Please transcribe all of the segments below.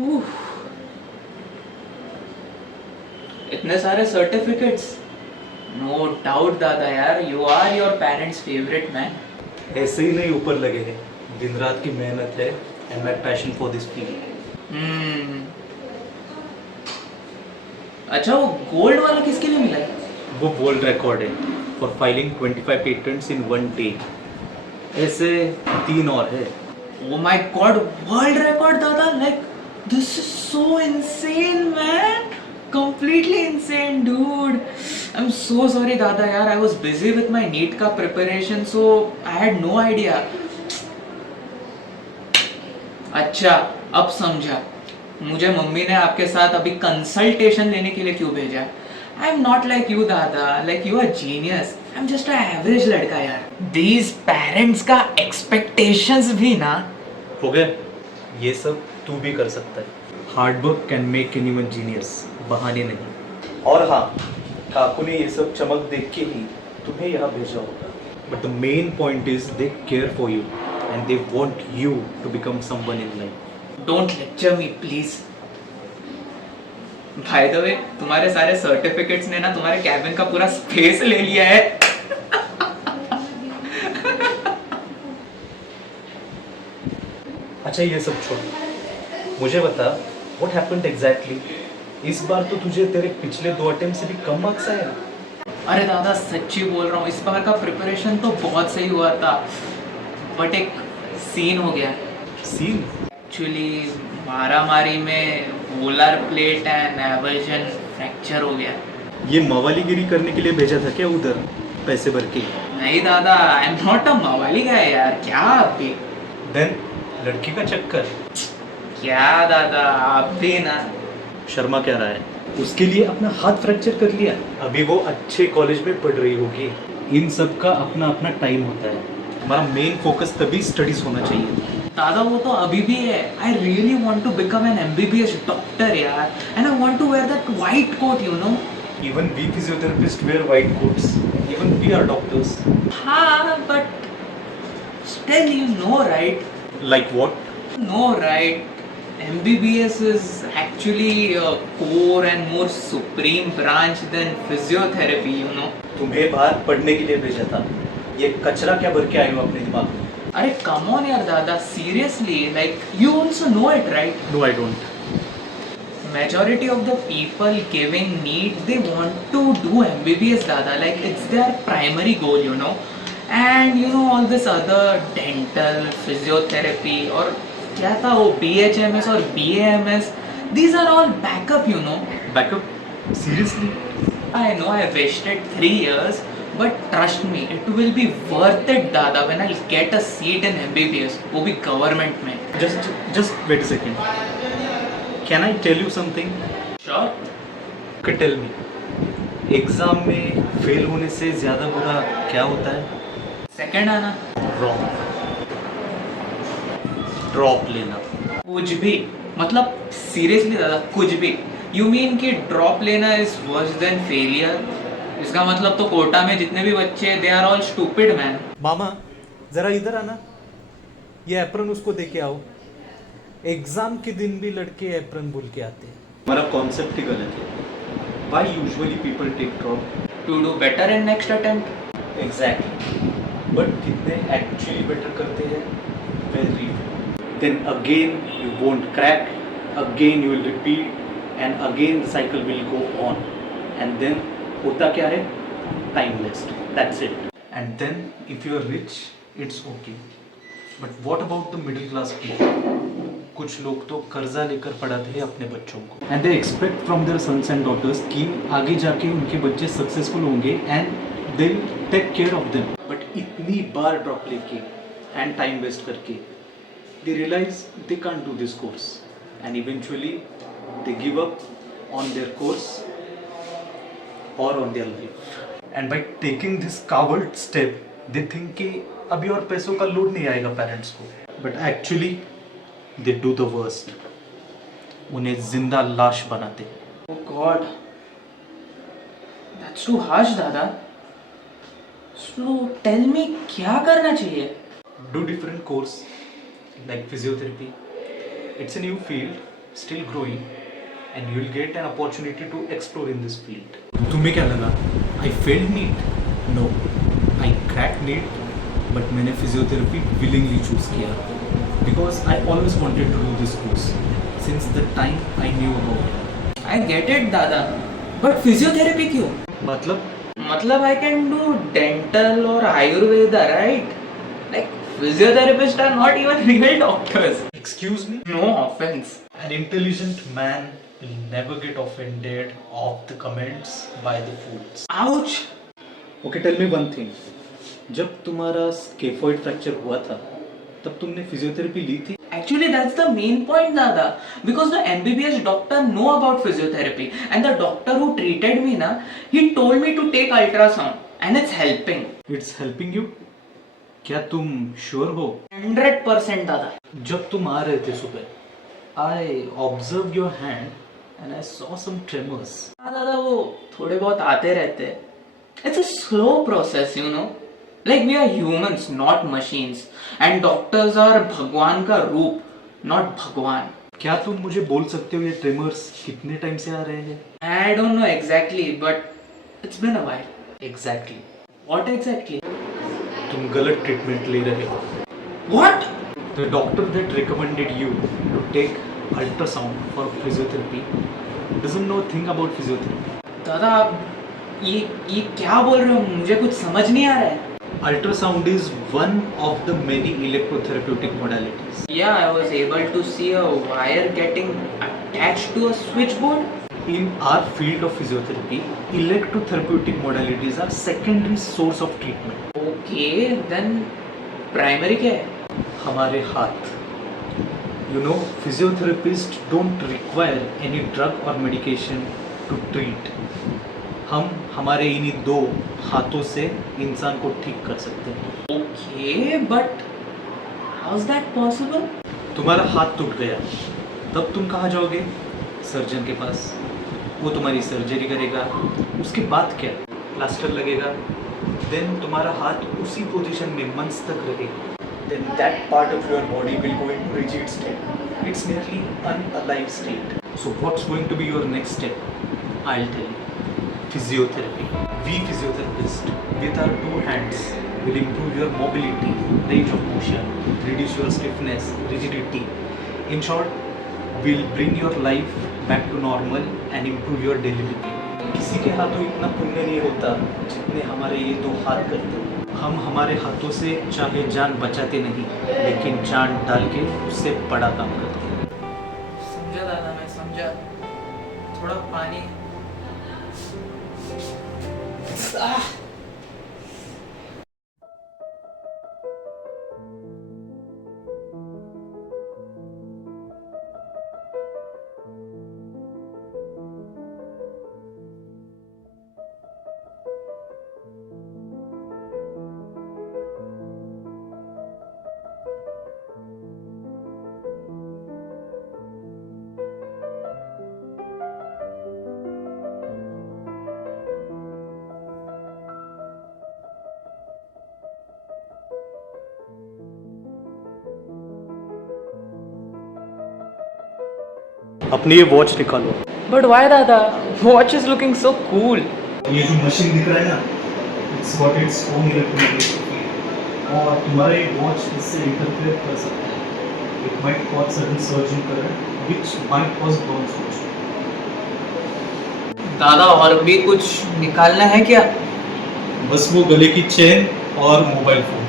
उफ, इतने सारे सर्टिफिकेट्स। नो डाउट दादा यार, you are your parents favourite man. ऐसे ही नहीं ऊपर लगे हैं, दिन रात की मेहनत है and my passion for this field. Hmm. अच्छा, वो गोल्ड वाला किसके लिए मिला है? वो वर्ल्ड रिकॉर्ड है for filing 25 patents in one day. ऐसे 3 और है। Oh my god, world record दादा, like this is so insane man, completely insane dude. I'm so sorry दादा यार, I was busy with my NEET का preparation, so I had no idea. अच्छा, अब समझा मुझे मम्मी ने आपके साथ अभी कंसल्टेशन लेने के लिए क्यों भेजा। I am not like you dada, like you are genius, I am just a average लड़का यार। दीज पेरेंट्स का एक्सपेक्टेशंस भी ना। हो गया, ये सब तू भी कर सकता है। Hard work can make anyone genius, बहाने नहीं। और हाँ, काकू ने ये सब चमक देख के ही तुम्हें यहाँ भेजा होगा। But the main point is they care for you and they want you to become someone in life. Don't lecture me please. By the way, तुम्हारे सारे सर्टिफिकेट्स ने ना तुम्हारे कैबिन का पूरा स्पेस ले लिया है। अच्छा ये सब छोड़, मुझे बता व्हाट हैपेंड एग्जैक्टली। इस बार तो तुझे तेरे पिछले 2 अटेम्प्ट से भी कम मार्क्स आया। अरे दादा सच्ची बोल रहा हूँ, इस बार का प्रिपरेशन तो बहुत सही हुआ था, बट एक सीन हो गया। सीन? एक्चुअली मारामारी में volar plate and aversion fracture हो गया। ये मवालीगिरी करने के लिए भेजा था क्या उधर, पैसे भर के? नहीं दादा, आई एम नॉट अ मवाली गाय यार, क्या आप भी। देन लड़की का चक्कर? क्या दादा आप भी ना। शर्मा क्या रहा है? उसके लिए अपना हाथ फ्रैक्चर कर लिया। अभी वो अच्छे कॉलेज में पढ़ रही होगी। इन सब का अपना अपना टाइम होता है। हमारा मेन फोकस तभी स्टडीज होना चाहिए। दादा वो तो अभी भी है। I really want to become an MBBS doctor यार, and I want to wear that white coat, you know. Even we physiotherapists wear white coats. Even we are doctors. हाँ, but still you know right? Like what? No right? MBBS is actually a core and more supreme branch than physiotherapy, you know. तुम्हें बाहर पढ़ने के लिए भेजा था, ये कचरा क्या भर के आए हो अपने दिमाग में? अरे come on यार दादा, seriously, like you also know it right? No, I don't. Majority of the people giving NEET, they want to do MBBS dada, like it's their primary goal, you know. And you know all this other dental, physiotherapy और क्या था वो BHMS और BAMS, these are all backup, you know. Backup? Seriously? I know I wasted 3 years, but trust me, it will be worth it dada when I'll get a seat in MBBS, वो भी government में. Just wait a second. Can I tell you something? Sure. Okay, tell me. Exam में fail होने से ज्यादा बुरा क्या होता है? Second आना. Wrong. ड्रॉप लेना। कुछ भी मतलब सीरियसली दादा, कुछ भी। यू मीन कि ड्रॉप लेना इज वर्स देन फेलियर? इसका मतलब तो कोटा में जितने भी बच्चे, they are all stupid man. मामा जरा इधर आना, ये एप्रन उसको दे के आओ। एग्जाम के दिन भी लड़के एप्रन बोल के आते हैं। हमारा कॉन्सेप्ट ही गलत है। Why usually people take drop? To do better in next attempt. Exactly. But कितने actually better करते हैं? Very few. Then again you won't crack, again you will repeat, and again the cycle will go on. And then होता क्या है? Time waste. That's it. And then if you are rich, it's okay. But what about the middle class people? कुछ लोग तो कर्जा लेकर पढ़ाते हैं अपने बच्चों को, and they expect from their sons and daughters कि आगे जाके उनके बच्चे सक्सेसफुल होंगे and they will take care of them. But इतनी बार ड्रॉप लेके एंड टाइम वेस्ट करके they realise they can't do this course and eventually they give up on their course और on their life. And by taking this coward step they think कि अभी और पैसों का लोड नहीं आएगा पेरेंट्स को, but actually they do the worst. उन्हें जिंदा लाश बनाते। Oh God, that's too harsh दादा. So tell me क्या करना चाहिए? Do different course like physiotherapy. It's a new field. still growing, and you will get an opportunity to explore in this field. तुम्हें क्या लगा? I failed NEET? No, I cracked NEET, but मैंने physiotherapy willingly choose किया because I always wanted to do this course since the time I knew about it. I get it, दादा, but physiotherapy क्यों? मतलब I can do dental or Ayurveda, right? Like physiotherapists are not even real doctors. Excuse me? No offense. An intelligent man will never get offended of the comments by the fools. Ouch. Okay, tell me one thing. जब तुम्हारा scaphoid fracture हुआ था तब तुमने physiotherapy ली थी? Actually, that's the main point, Dada. Because the MBBS doctor know about physiotherapy, and the doctor who treated me, he told me to take ultrasound, and it's helping. It's helping you? क्या तुम sure हो? 100%, Dada. जब तुम आ रहे थे सुबह, I observed your hand and I saw some tremors. हाँ दादा, वो थोड़े बहुत आते रहते हैं. It's a slow process, you know. Like we are humans, not machines. And doctors are भगवान का रूप, not भगवान. क्या तुम मुझे बोल सकते हो ये ट्रेमर्स कितने टाइम से आ रहे हैं? I don't know exactly, but it's been a while. Exactly. What exactly? तुम गलत ट्रीटमेंट ले रहे हो. What? The doctor that recommended you to take ultrasound for physiotherapy doesn't know a thing about physiotherapy. दादा, आप ये क्या बोल रहे हो? मुझे कुछ समझ नहीं आ रहा है. Ultrasound is one of the many electrotherapeutic modalities. Yeah, I was able to see a wire getting attached to a switchboard. In our field of physiotherapy, electrotherapeutic modalities are secondary source of treatment. Okay, then primary क्या है? हमारे हाथ. You know, physiotherapists don't require any drug or medication to treat. हम हमारे इन्हीं दो हाथों से इंसान को ठीक कर सकते हैं. Okay, but how's that possible? तुम्हारा हाथ टूट गया, तब तुम कहाँ जाओगे? सर्जन के पास. वो तुम्हारी सर्जरी करेगा. उसके बाद क्या? प्लास्टर लगेगा. देन तुम्हारा हाथ उसी पोजीशन में मंथ्स तक रहेगा. Then that part of your body will go into rigid state. It's nearly unalive state. So what's going to be your next step? I'll tell you. Physiotherapy. We physiotherapists with our two hands will improve your mobility, range of motion, reduce your stiffness, rigidity. In short, we'll bring your life back to normal and improve your daily living. किसी के हाथों इतना पुण्य नहीं होता जितने हमारे ये दो हाथ करते हैं. हम हमारे हाथों से चाहे जान बचाते नहीं, लेकिन जान डाल के उससे बड़ा काम करते हैं. समझा दादा, मैं समझा. थोड़ा पानी. अपनी ये वॉच निकालो. But why, Dada? Watch is looking so cool. ये जो मशीन दिख रहा है ना, it's got its own electromagnetic और तुम्हारा ये वॉच इससे इंटरफेयर कर सकता है. It might cause sudden surge in current which might cause Burns also. दादा, और भी कुछ निकालना है क्या? बस वो गले की चेन और मोबाइल फोन.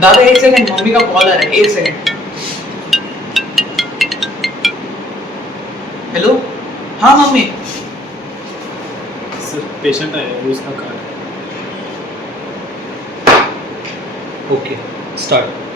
दादा, एक सेकंड, मम्मी का कॉल आ रहा है. एक सेकंड. हेलो. हाँ मम्मी. सर पेशेंट आया है, उसका कार्ड. Okay, start.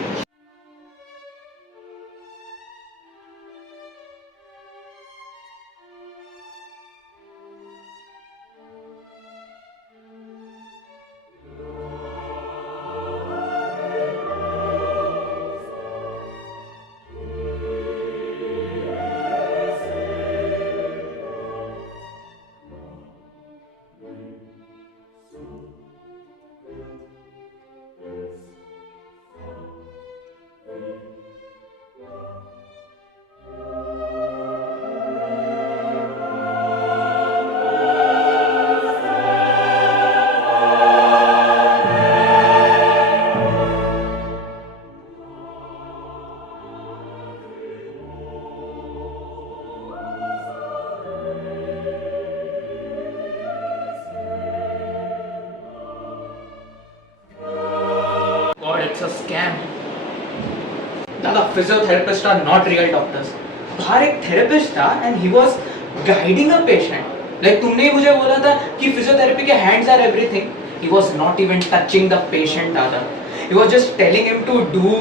दादा physiotherapists are not real doctors. बाहर एक therapist था and he was guiding a patient. Like तुमने ही मुझे बोला था कि physiotherapy के hands are everything. He was not even touching the patient, दादा. He was just telling him to do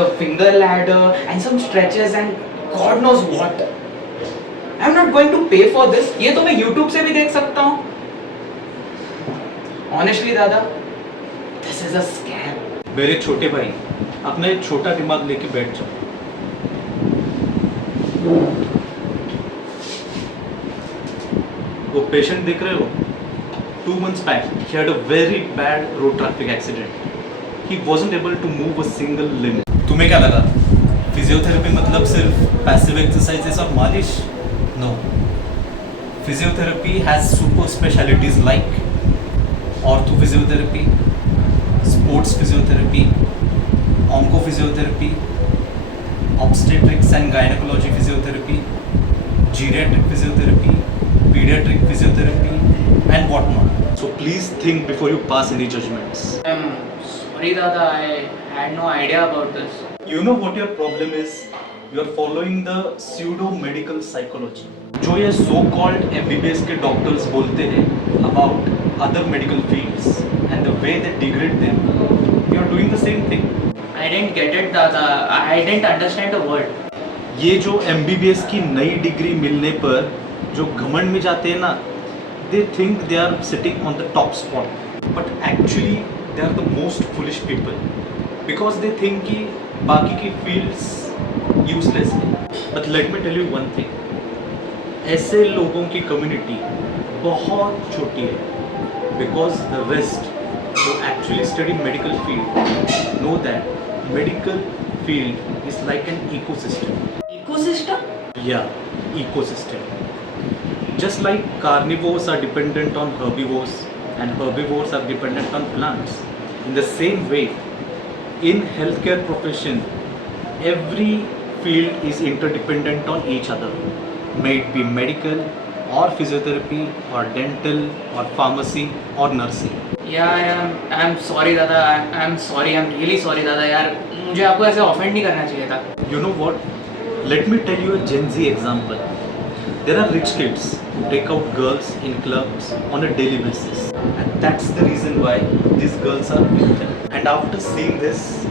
the finger ladder and some stretches and God knows what. I'm not going to pay for this. ये तो मैं YouTube से भी देख सकता हूँ. Honestly, दादा, this is a scam. मेरे छोटे भाई, अपना एक छोटा दिमाग लेके बैठ जाओ. वो पेशेंट देख रहे हो? 2 months back, he had a very bad road traffic accident. He wasn't able to move a single limb. तुम्हें क्या लगा? फिजियोथेरेपी मतलब सिर्फ पैसिव एक्सरसाइजेस और मालिश? No. Physiotherapy has super specialties like orthophysiotherapy, sports physiotherapy, oncophysiotherapy, obstetrics and gynecology physiotherapy, geriatric physiotherapy, pediatric physiotherapy, and whatnot. So please think before you pass any judgments. I'm sorry, Dada. I had no idea about this. You know what your problem is? You are following the pseudo medical psychology. जो ये so called MBBS के doctors बोलते हैं about other medical fields and the way they degrade them, you are doing the same thing. I didn't get it, Dada. I didn't understand a word. ये जो MBBS की नई degree मिलने पर जो घमंड में जाते हैं ना, they think they are sitting on the top spot, but actually they are the most foolish people because they think कि बाकी की fields useless है. But let me tell you one thing, ऐसे लोगों की कम्युनिटी बहुत छोटी है because the rest who actually study medical field know that medical field is like an ecosystem. Ecosystem? Yeah, ecosystem. Just like carnivores are dependent on herbivores and herbivores are dependent on plants, in the same way, in healthcare profession, every field is interdependent on each other. May it be medical or physiotherapy or dental or pharmacy or nursing. Yeah, I'm sorry, Dada. I'm sorry. I'm really sorry, Dada. यार मुझे आपको ऐसे offend नहीं करना चाहिए था. You know what? Let me tell you a Gen Z example. There are rich kids who take out girls in clubs on a daily basis. And that's the reason why these girls are with them. And after seeing this,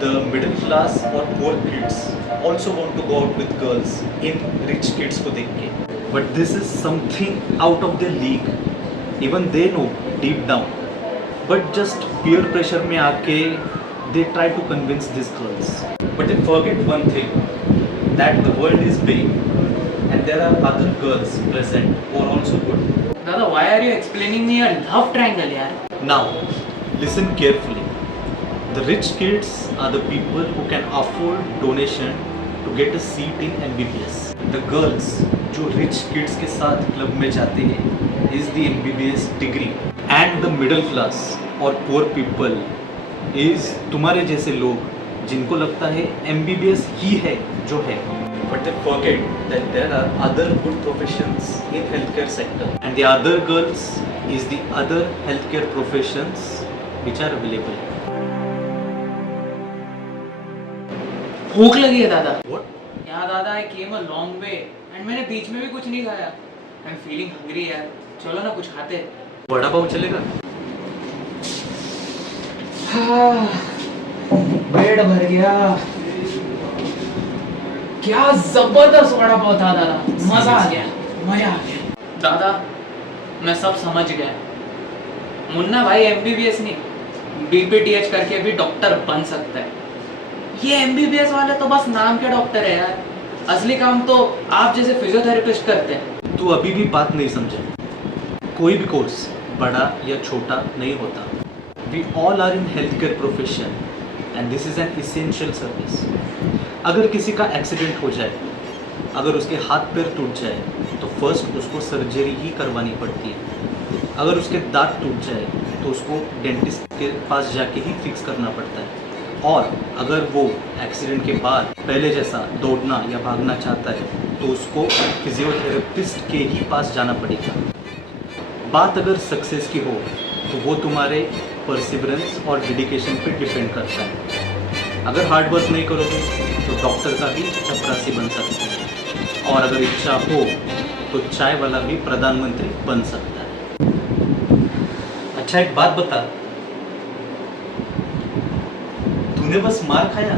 the middle class or poor kids also want to go out with girls in rich kids को देख के. But this is something out of their league. Even they know deep down. But just peer pressure में आके they try to convince these girls. But they forget one thing, that the world is big and there are other girls present who are also good. Dada, why are you explaining me a love triangle, यार? Now, listen carefully. The rich kids are the people who can afford donation to get a seat in MBBS. The girls जो rich kids के साथ club में जाते हैं is the MBBS degree. And the middle class or poor people is तुम्हारे जैसे लोग जिनको लगता है MBBS ही है जो है. But they forget that there are other good professions in healthcare sector. And the other girls is the other healthcare professions which are available. भूख लगी है, दादा. What? Yeah, दादा, I came a long way and मैंने बीच में भी कुछ नहीं खाया. I'm feeling hungry, यार. चलो ना कुछ खाते हैं. वड़ा पाव चलेगा? पेट भर गया. क्या जबरदस्त वड़ा पाव था, दादा. मजा आ गया. दादा, मैं सब समझ गया. मुन्ना भाई MBBS नहीं, BPTH करके भी डॉक्टर बन सकता है. ये MBBS वाले तो बस नाम के डॉक्टर है यार. असली काम तो आप जैसे फिजियोथेरेपिस्ट करते हैं. तू अभी भी बात नहीं समझा. कोई भी कोर्स बड़ा या छोटा नहीं होता. We all are in healthcare profession and this is an essential service. अगर किसी का एक्सीडेंट हो जाए, अगर उसके हाथ पैर टूट जाए तो फर्स्ट उसको सर्जरी ही करवानी पड़ती है. अगर उसके दांत टूट जाए तो उसको डेंटिस्ट के पास जाके ही फिक्स करना पड़ता है. और अगर वो एक्सीडेंट के बाद पहले जैसा दौड़ना या भागना चाहता है तो उसको फिजियोथेरेपिस्ट के ही पास जाना पड़ेगा. बात अगर सक्सेस की हो तो वो तुम्हारे परसिवरेंस और डेडिकेशन पे डिपेंड करता है. अगर हार्ड वर्क नहीं करोगे तो डॉक्टर का भी चपरासी बन सकते हैं, और अगर इच्छा हो तो चाय वाला भी प्रधानमंत्री बन सकता है। अच्छा एक बात बता, तूने बस मार खाया